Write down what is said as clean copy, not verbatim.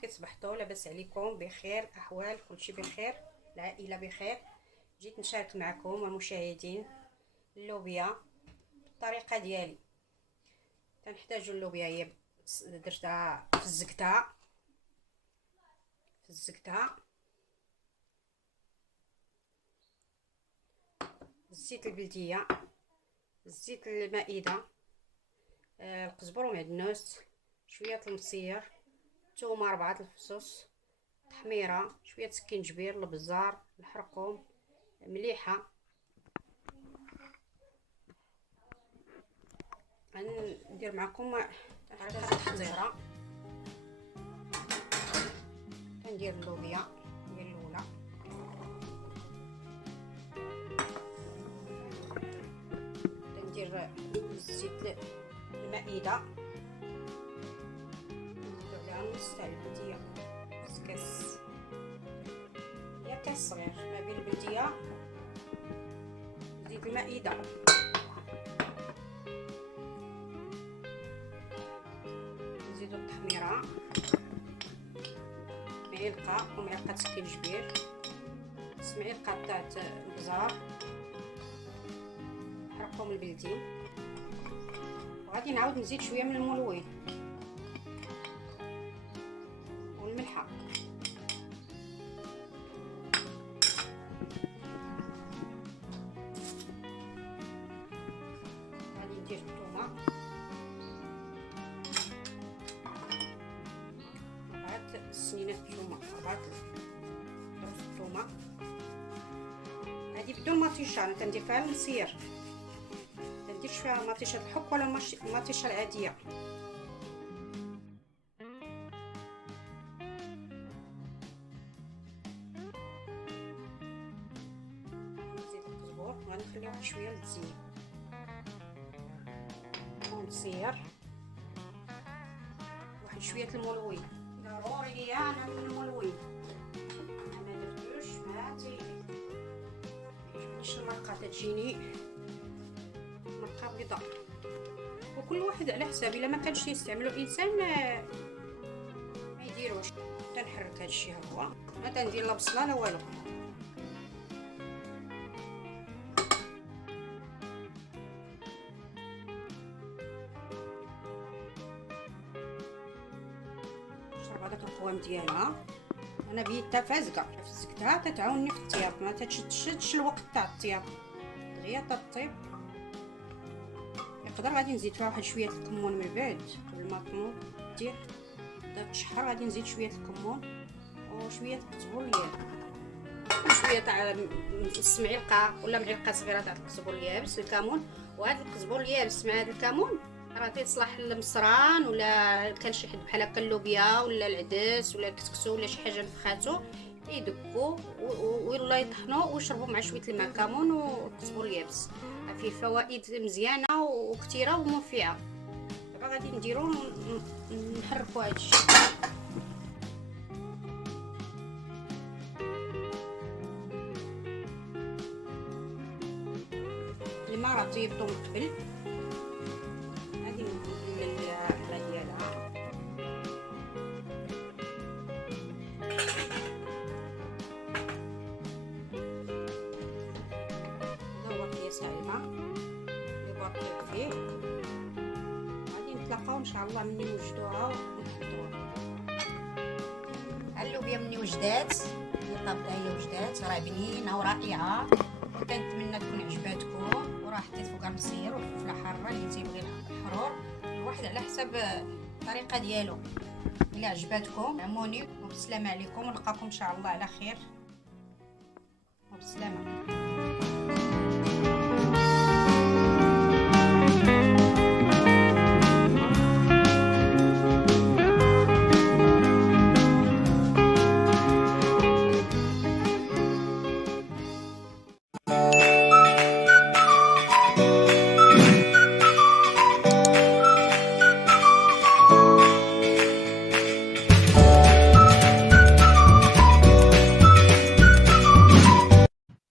كي تصبحتوا لاباس عليكم بخير، احوال كلشي بخير، العائله بخير. جيت نشارك معكم المشاهدين اللوبيا بالطريقه ديالي. تنحتاجوا اللوبيا، هي درتها فزقتها الزيت البلديه، الزيت المائده، القزبر ومعدنوس، شويه المصير، ثومه 4 الفصوص، تحميره، شويه سكينجبير، البزار، الحرقوم، مليحه. غندير معكم طريقه التحضير. كندير اللوبيا هي الاولى، كندير الزيت المائده، نزيدو عليها نص تاع البلديه، نص كاس، هي كاس صغير ما بين البلديه زيت المائده. نزيدو التحميره، معلقه ومعلقه سكينجبير، نص معلقه تاع البزار، حرقهم البلدي، وغادي نعاود نزيد شويه من الملوين والملحه. غادي ندير الثومه، 4 سنينات الثومه، 4 ضرس الثومه. هذه بدون مطيشه، انا كندير فيها المصير، ما نديرش فيها مطيشه الحك ولا المطيشه العاديه. نزيد القزبر، غنخلي واحد شويه للتزيين، ونصير واحد شويه الملوين. ضروري ليا انا من الملوين، ما درتوش ما تيجينيش المرقه، تجيني مرقه بيضاء. وكل واحد على حساب، الا ما كانش يستعملوا انسان ما يديروش. تنحرك هذا الشيء، هو ما تندير لا بصله لا والو. شرب هذاك القوام ديالها. انا بيتها فازقه، فزقتها تتعاونني في الطياب، ما تشدش الوقت تاع الطياب، دغيا تطيب. يقدر غادي نزيد فيها واحد شويه الكمون من بعد قبل ما تنوض دير بدات تشحر. غادي نزيد شويه الكمون وشويه القزبر اليابس، وشويه تاع نص معلقه ولا معلقه صغيره تاع القزبر اليابس الكمون. وهذا القزبر اليابس مع هذا الكمون راه تيصلح للمصران، ولا كان شي حد بحال هكا اللوبيا ولا العدس ولا الكسكسو ولا شي حاجه نفخاتو يدكو ولا يطحنوا ويشربوا مع شويه الماء. الكمون والقزبر اليابس فيه فوائد مزيانه وكثيره ومنفعه. دابا غادي نديرو نحركوا هذا الشيء. الماء راه طيبته من قبل، غادي نقلل الماء ديالها. هذا هو قياس الماء اللي باغي فيه. غادي نتلاقاو ان شاء الله مني وجدوها ونحضروها. اللوبيا مني وجدات، الطابله هي وجدات، راه بنينه ورائعه. كنتمنى تكون عجباتكم، وراه حطيت فوقها المصير والفلفله حاره اللي تيبغي الحرور، الواحد على حسب الطريقه ديالو. الا عجباتكم عموني، وبسلامه عليكم، ونلقاكم ان شاء الله على خير وبسلامه.